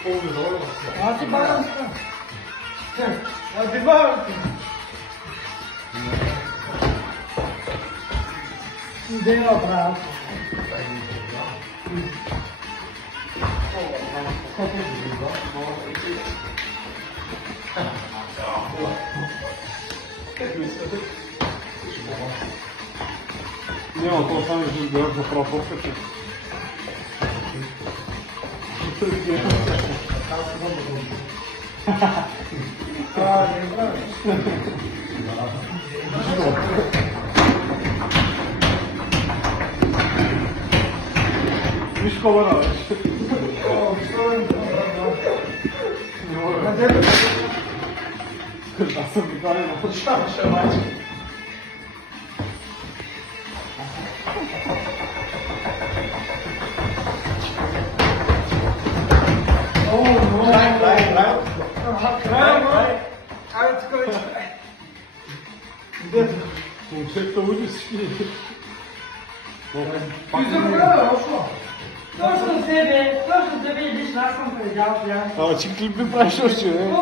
A ty baranka. A ty baranka. Deu abraço. Nie, to sam już biorę za proporcję. Ah, lembra? Nie szkoła na razie. O, A sobie dalej na potrzebę. Ale tylko... Muszę to użyć. To, što tebe, gdje sam pređao, ja. A ci klip wypraszał się, nie?